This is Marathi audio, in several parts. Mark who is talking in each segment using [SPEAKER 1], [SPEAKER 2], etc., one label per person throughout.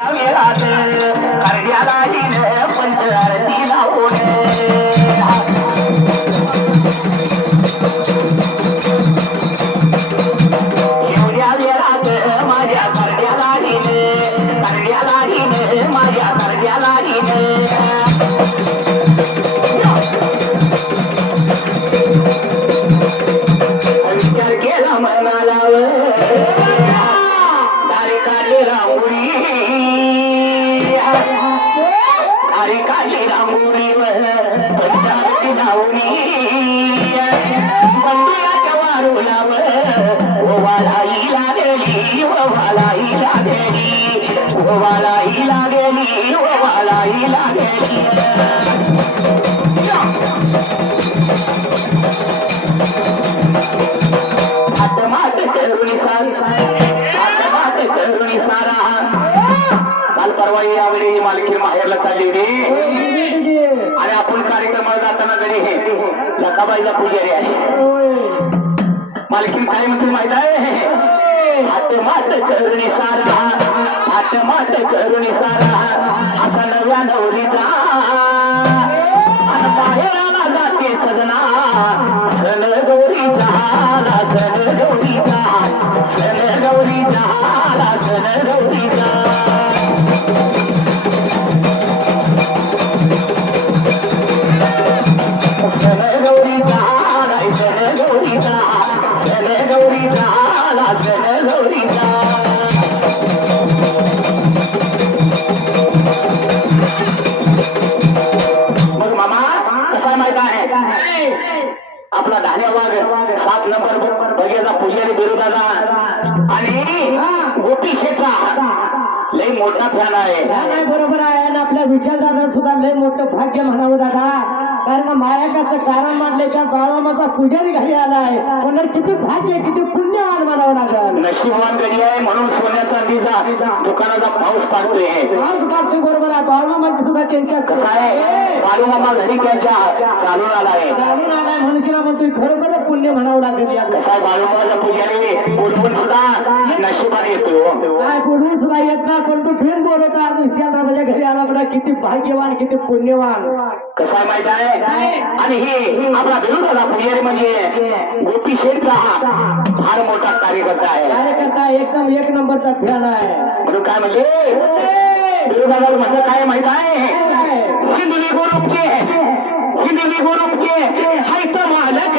[SPEAKER 1] वेळात करड्याला पंच आरती लावून मालकी माहेरला चालली रे आणि आपण कार्यक्रमाला जाताना घरी हे लकाबाईला पुजारी आहे मालकी काय म्हणते माहीत आहे? हातमात करुणी सारा. हातमात करुणी सारा. असा नव्या नवरीचा. बाहेर बाहेराला आपला धान्या वाघ सात नंबर बघेचा पुजारी बिरुदादा आणि गोपीशेचा लय मोठा फॅन आहे.
[SPEAKER 2] बरोबर आहे. आणि आपल्या विशाल दादा सुद्धा लय मोठं भाग्य म्हणावं दादा. कारण का मायाकाचं कारण मानले त्या बाळामाचा पुजारी घरी आलाय म्हणलं किती भाग्य किती पुण्यवान म्हणावं लागल.
[SPEAKER 1] नशिबवान गडी आहे म्हणून सोन्या चांदीचा दुकानाचा पाऊस पाडतोय
[SPEAKER 2] आज काढतो बरोबर आहे. बाळमामाची सुद्धा त्यांच्या
[SPEAKER 1] कसं आहे? बाळूमामा घरी त्यांच्या चालून आलाय
[SPEAKER 2] जाणून आलाय मनुष्याला म्हणतोय खरोखर पुण्य म्हणावं लागेल या
[SPEAKER 1] कसा आहे बाळूमामाचा पुजारी? बोलवून सुद्धा नशिबाने येतो
[SPEAKER 2] काय बोलून सुद्धा येत नाही पण तू फिर बोलत आहे. आज विशाल दादाच्या घरी आला म्हणा किती भाग्यवान किती पुण्यवान.
[SPEAKER 1] कसा आहे माहीत आहे? आणि हे आपला विरोधाला पुजारी म्हणजे गोपी शेठचा हा फार मोठा कार्यकर्ता आहे.
[SPEAKER 2] कार्यकर्ता एकदम एक नंबरचा फॅन आहे.
[SPEAKER 1] म्हणून काय म्हणजे विरोधाला म्हणलं काय माहीत आहे? हिंदवी गुरुपचे हिंदवी गुरुपचे हाय तर मालक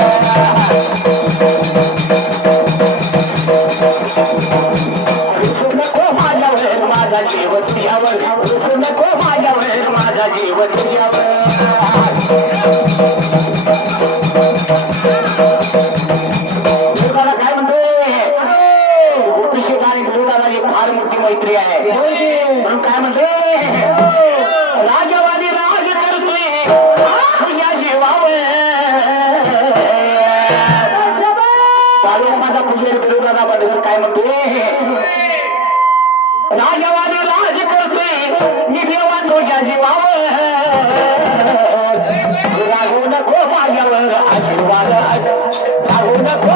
[SPEAKER 1] तुझ्यावर बाळू माझा पुजेर बिरुदादा बंडगर काय म्हणते? राजवाना राज करते मी देवा तुझ्या जीवावर. राहू नको माझ्यावर आशीर्वाद राहू नको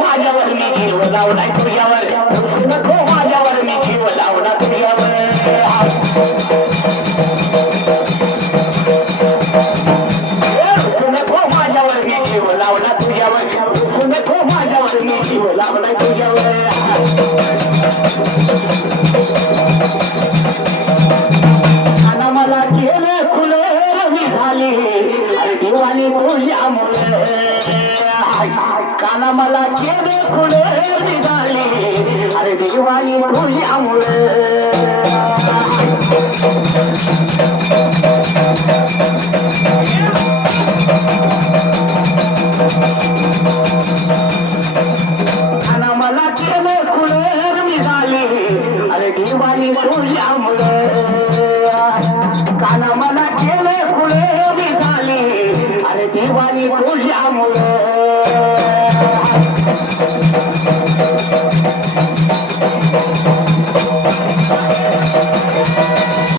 [SPEAKER 1] माझ्यावर मी जीव लावलाय तुझ्यावर नको तुझ्यावर नको माझ्यावर मी जीव लावलाय तुझ्यावर आणि मला केलं फुले मी झाली अरे दिवाणी तुझ्यामुळे काना मला केले फुले मी झाली अरे दिवाणी तुझ्यामुळे झाली अरे दिवाणी तुझ्यामुळे